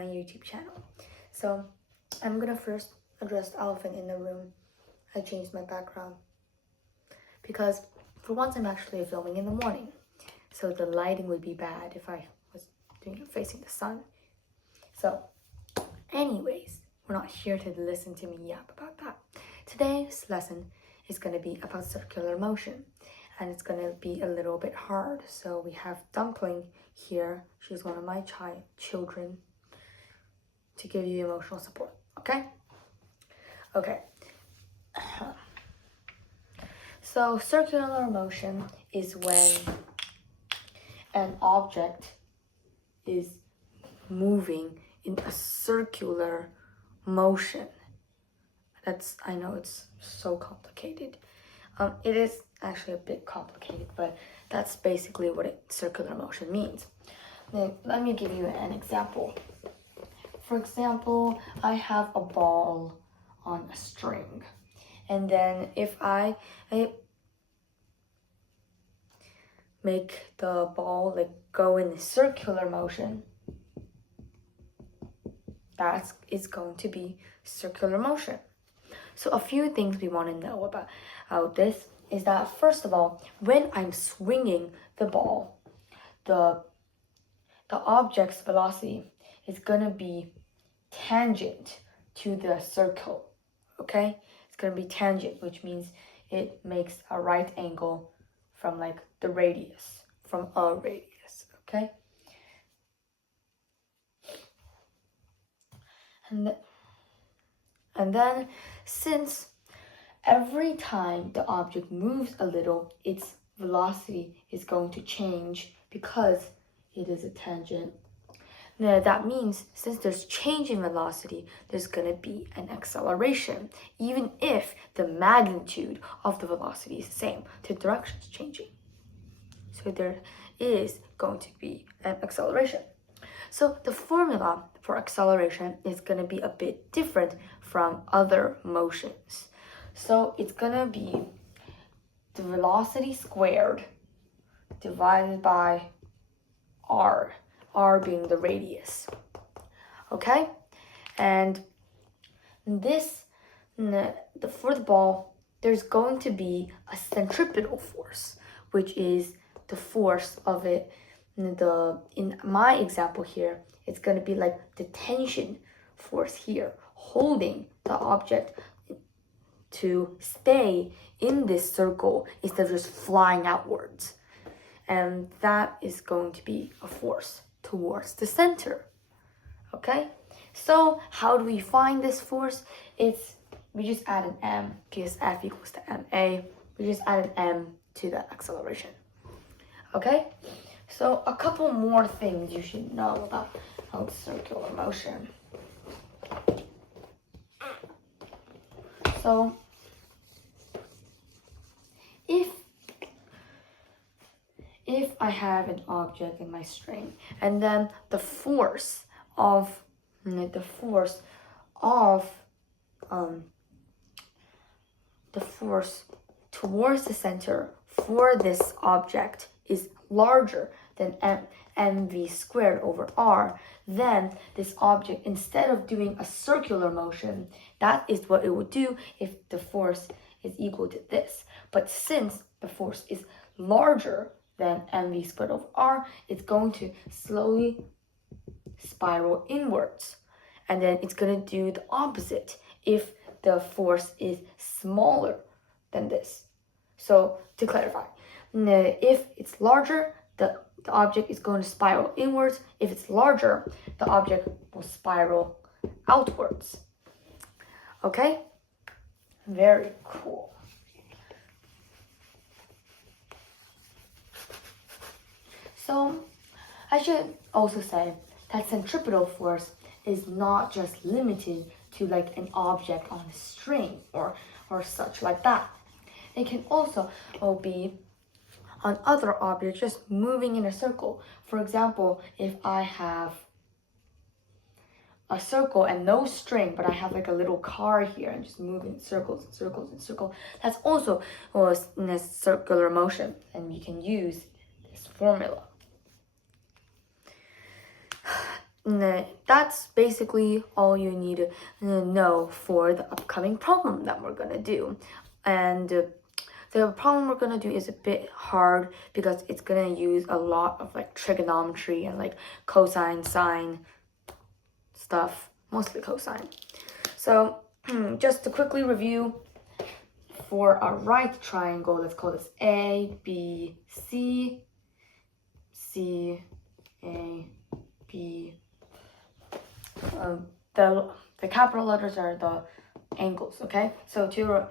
my YouTube channel. So I'm gonna first address the elephant in the room. I changed my background because for once I'm actually filming in the morning, so the lighting would be bad if I was doing it facing the sun. So anyways, we're not here to listen to me yap about that. Today's lesson is going to be about circular motion, and it's going to be a little bit hard. So we have Dumpling here. She's one of my children to give you emotional support. Okay? So circular motion is when an object is moving in a circular motion. I know it's so complicated. It is actually a bit complicated, but that's basically what circular motion means. Now, let me give you an example. For example, I have a ball on a string, and then if I make the ball go in a circular motion, that is going to be circular motion. So a few things we want to know about this is that, first of all, when I'm swinging the ball, the object's velocity is going to be tangent to the circle, okay? It's going to be tangent, which means it makes a right angle from the radius, from a radius, okay? And then, since every time the object moves a little, its velocity is going to change because it is a tangent. Now that means since there's change in velocity, there's going to be an acceleration, even if the magnitude of the velocity is the same, the direction is changing. So there is going to be an acceleration. So the formula for acceleration is going to be a bit different from other motions. So it's going to be the velocity squared divided by r, r being the radius. Okay? And this, for the ball, there's going to be a centripetal force, which is the force of it. In my example here, it's going to be the tension force here, holding the object to stay in this circle instead of just flying outwards. And that is going to be a force towards the center. Okay? So how do we find this force? We just add an m, because F equals to ma. We just add an m to the acceleration. Okay? So a couple more things you should know about circular motion. So if I have an object in my string, and then the force towards the center for this object is larger than mv squared over r, then this object, instead of doing a circular motion, that is what it would do if the force is equal to this. But since the force is larger than mv squared over r, it's going to slowly spiral inwards. And then it's going to do the opposite if the force is smaller than this. So to clarify, if it's larger, the object is going to spiral inwards. If it's larger, the object will spiral outwards. Okay? Very cool. So I should also say that centripetal force is not just limited to an object on a string or such like that. It can also be on other objects just moving in a circle. For example, if I have a circle and no string, but I have a little car here and just moving in circles and circles and circles, that's also in a circular motion, and we can use this formula. that's basically all you need to know for the upcoming problem that we're gonna do. And the problem we're gonna do is a bit hard because it's gonna use a lot of like trigonometry and like cosine, sine stuff, mostly cosine. So just to quickly review, for a right triangle, let's call this A, B, C, C, A, B. The capital letters are the angles, okay? So to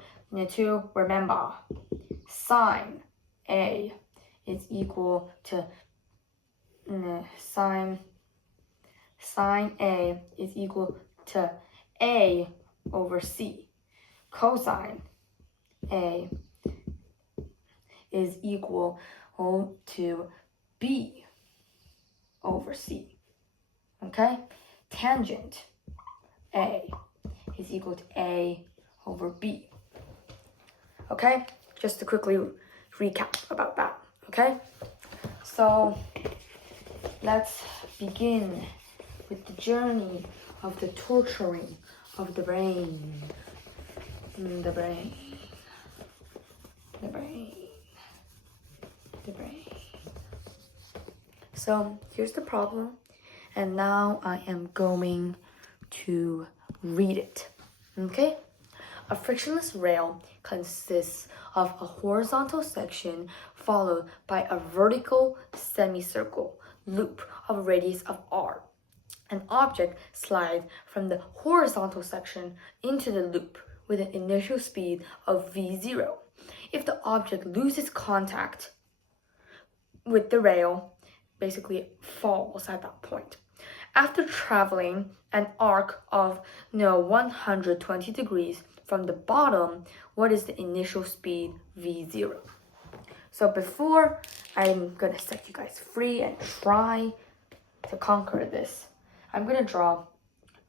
remember, sine A is equal to sine A is equal to A over C. Cosine A is equal to B over C. Okay? Tangent A is equal to A over B. Okay? Just to quickly recap about that. Okay? So let's begin with the journey of the torturing of the brain. The brain. So here's the problem, and now I am going to read it. Okay? A frictionless rail consists of a horizontal section followed by a vertical semicircle loop of a radius of r. An object slides from the horizontal section into the loop with an initial speed of v0. If the object loses contact with the rail, basically it falls at that point. After traveling an arc of 120 degrees from the bottom, what is the initial speed v0? So before I'm gonna set you guys free and try to conquer this, I'm gonna draw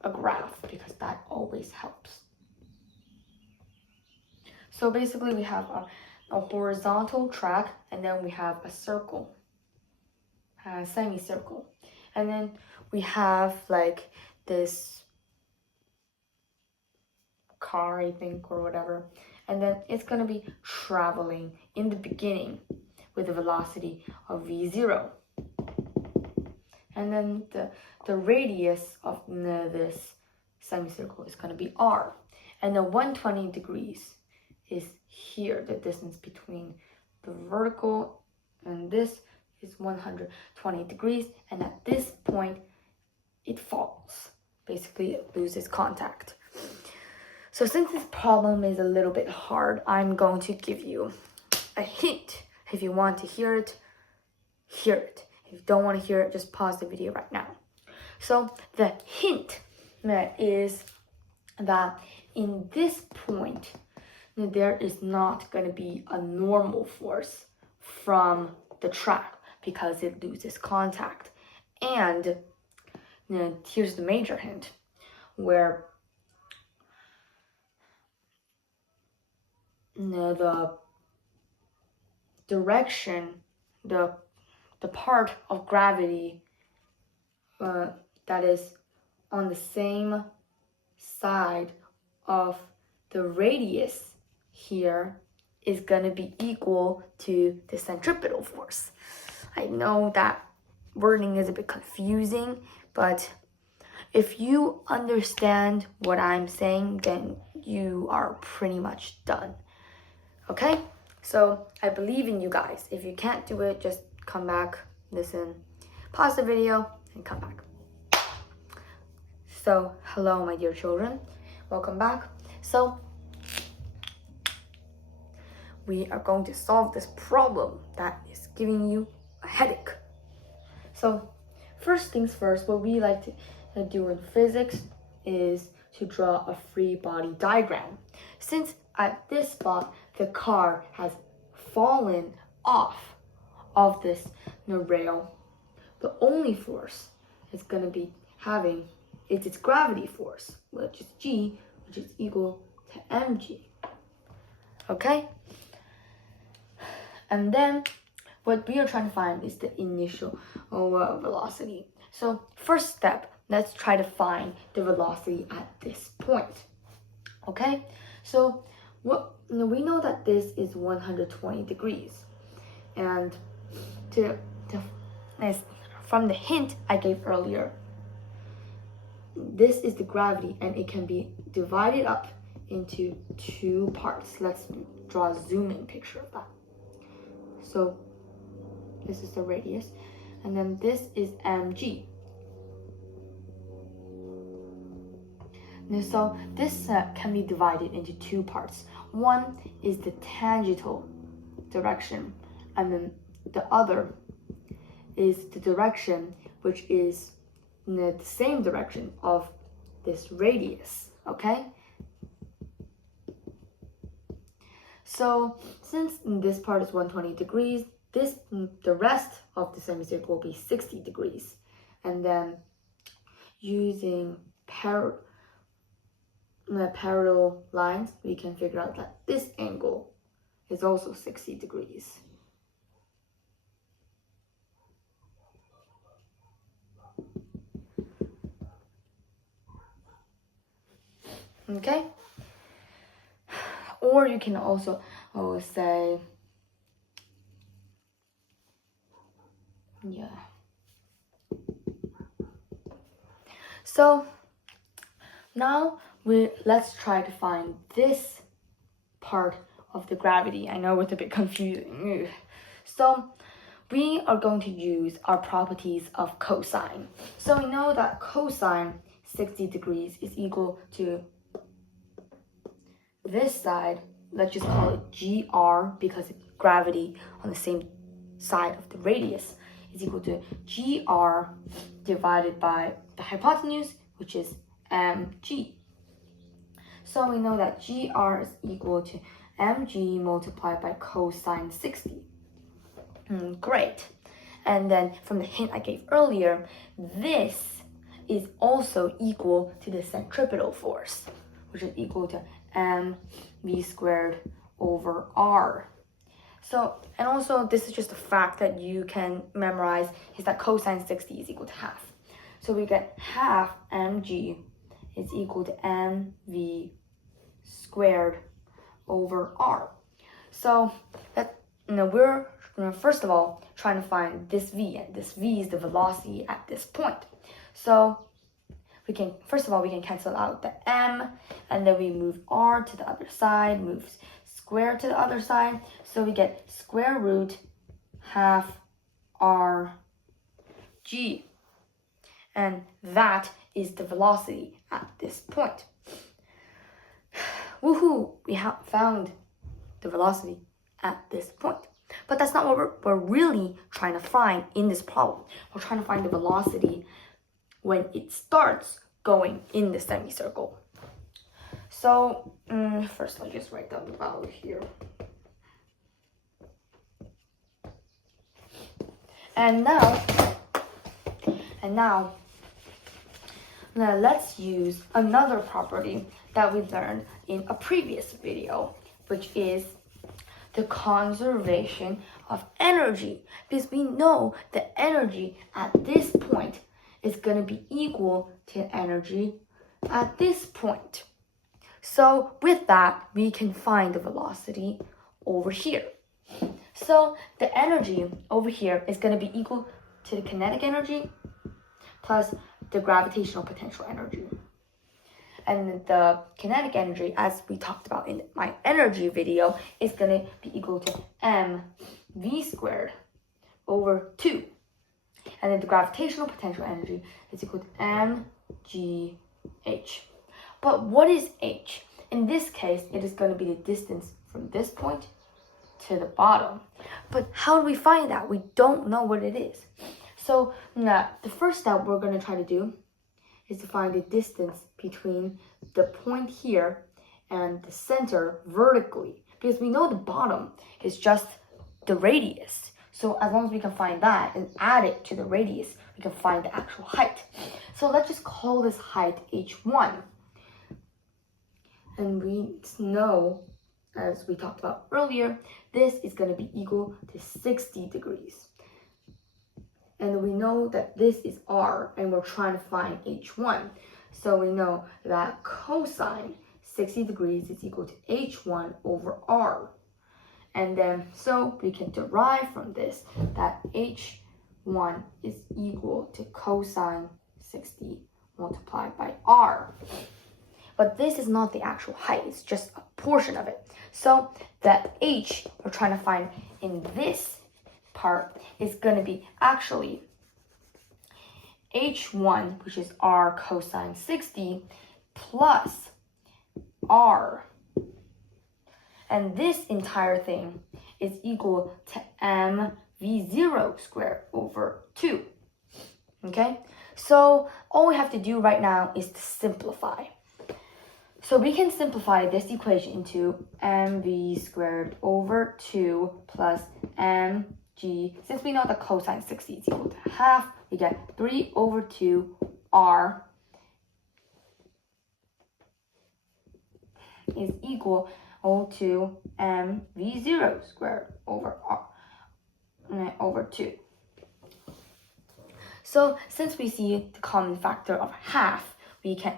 a graph because that always helps. So basically we have a horizontal track, and then we have a circle, a semicircle, and then we have like this car, I think, or whatever, and then it's gonna be traveling in the beginning with a velocity of v0, and then the radius of this semicircle is gonna be r, and the 120 degrees is here. The distance between the vertical and this is 120 degrees, and at this point it falls. Basically it loses contact. So since this problem is a little bit hard, I'm going to give you a hint. If you want to hear it, hear it. If you don't want to hear it, just pause the video right now. So the hint is that in this point, there is not going to be a normal force from the track because it loses contact. And here's the major hint, where the direction, the part of gravity that is on the same side of the radius here is going to be equal to the centripetal force. I know that wording is a bit confusing, but if you understand what I'm saying, then you are pretty much done. Okay? So I believe in you guys. If you can't do it, just come back, listen, pause the video, and come back. So, hello, my dear children. Welcome back. So, we are going to solve this problem that is giving you a headache. So, first things first, what we like to do in physics is to draw a free body diagram. Since at this spot, the car has fallen off of this rail, the only force it's going to be having is its gravity force, which is G, which is equal to mg. Okay? And then what we are trying to find is the initial velocity. So first step, let's try to find the velocity at this point. Okay, so we know that this is 120 degrees, and from the hint I gave earlier, this is the gravity, and it can be divided up into two parts. Let's draw a zoom-in picture of that. So this is the radius, and then this is mg. So this can be divided into two parts. One is the tangential direction, and then the other is the direction which is in the same direction of this radius, okay? So since this part is 120 degrees, the rest of the semicircle will be 60 degrees. And then using parallel lines, we can figure out that this angle is also 60 degrees. Okay? Or you can also say, yeah. So now let's try to find this part of the gravity. I know it's a bit confusing. So we are going to use our properties of cosine. So we know that cosine 60 degrees is equal to this side, let's just call it GR because it's gravity on the same side of the radius, is equal to GR divided by the hypotenuse, which is mg. So we know that GR is equal to mg multiplied by cosine 60. Great. And then from the hint I gave earlier, this is also equal to the centripetal force, which is equal to mv squared over r. So, and also this is just a fact that you can memorize, is that cosine 60 is equal to half. So we get half mg is equal to mv squared over r. So that, we're first of all trying to find this v, and this v is the velocity at this point. So we can cancel out the m, and then we move r to the other side, move square to the other side, so we get square root half r g, and that is the velocity at this point. Woohoo! We have found the velocity at this point. But that's not what we're really trying to find in this problem. We're trying to find the velocity when it starts going in the semicircle. So first I'll just write down the value here. And now let's use another property that we learned in a previous video, which is the conservation of energy, because we know the energy at this point is going to be equal to energy at this point. So with that, we can find the velocity over here. So the energy over here is going to be equal to the kinetic energy plus the gravitational potential energy. And the kinetic energy, as we talked about in my energy video, is going to be equal to mv squared over 2. And then the gravitational potential energy is equal to mgh. But what is h? In this case, it is going to be the distance from this point to the bottom. But how do we find that? We don't know what it is. So the first step we're going to try to do is to find the distance between the point here and the center vertically, because we know the bottom is just the radius. So as long as we can find that and add it to the radius, we can find the actual height. So let's just call this height h1. And we know, as we talked about earlier, this is going to be equal to 60 degrees. And we know that this is r, and we're trying to find h1. So we know that cosine 60 degrees is equal to h1 over r. And then, so we can derive from this that h1 is equal to cosine 60 multiplied by r. But this is not the actual height, it's just a portion of it. So that h we're trying to find in this part is going to be actually h1, which is r cosine 60, plus r. And this entire thing is equal to mv0 squared over 2. Okay? So all we have to do right now is to simplify. So we can simplify this equation into mv squared over 2 plus mg. Since we know that cosine 60 is equal to half, we get 3 over 2 r is equal to mv0 squared over r over 2. So since we see the common factor of half, we can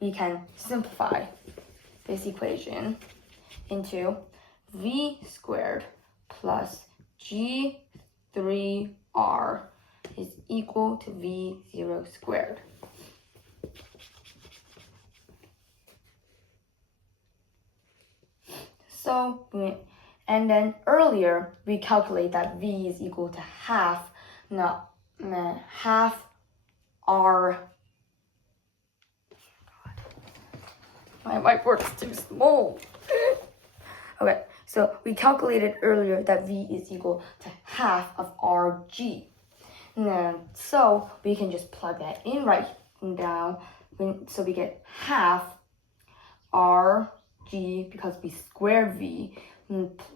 we can simplify this equation into v squared plus g3r is equal to v0 squared. So, and then earlier we calculate that v is equal to half, half r. My whiteboard is too small. Okay, so we calculated earlier that v is equal to half of rg. So we can just plug that in right now. So we get half rg, because we squared v,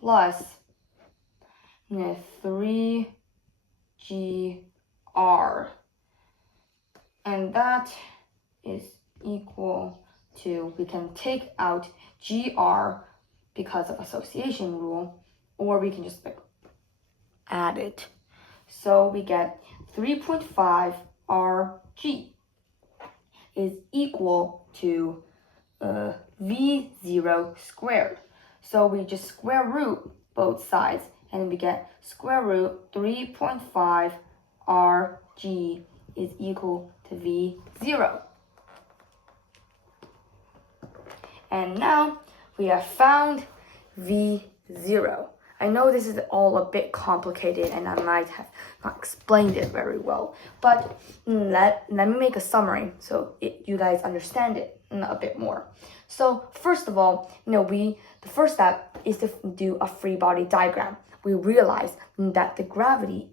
plus 3gr. And that is equal to, we can take out gr because of association rule, or we can just add it. So we get 3.5 rg is equal to v0 squared. So we just square root both sides, and we get square root 3.5 rg is equal to v0. And now we have found v0. I know this is all a bit complicated and I might have not explained it very well, but let me make a summary so you guys understand it a bit more. So first of all, the first step is to do a free body diagram. We realize that the gravity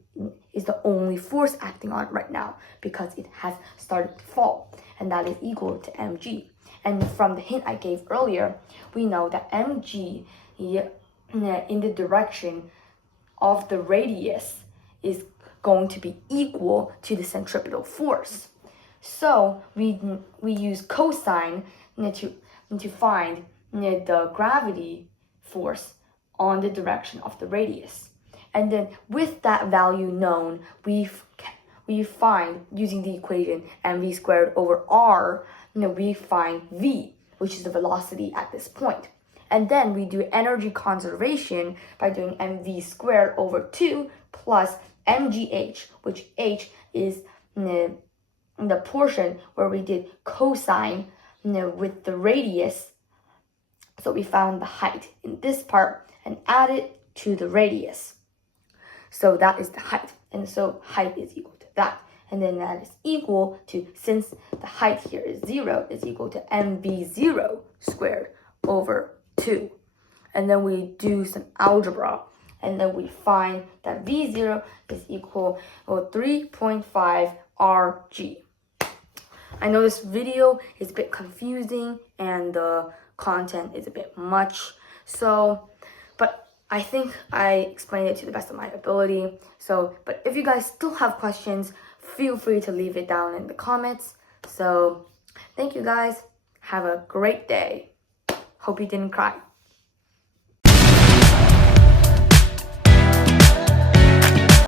is the only force acting on it right now because it has started to fall, and that is equal to mg. And from the hint I gave earlier, we know that mg in the direction of the radius is going to be equal to the centripetal force. So we use cosine to find the gravity force on the direction of the radius. And then with that value known, we find, using the equation mv squared over r, we find v, which is the velocity at this point. And then we do energy conservation by doing mv squared over 2 plus mgh, which h is the portion where we did cosine with the radius. So we found the height in this part and added to the radius. So that is the height. And so height is equal to that. And then that is equal to, since the height here is 0, is equal to mv0 squared over 2. And then we do some algebra. And then we find that v0 is equal to 3.5 rg. I know this video is a bit confusing and the content is a bit much. But I think I explained it to the best of my ability. But if you guys still have questions, feel free to leave it down in the comments. So thank you guys. Have a great day. Hope you didn't cry.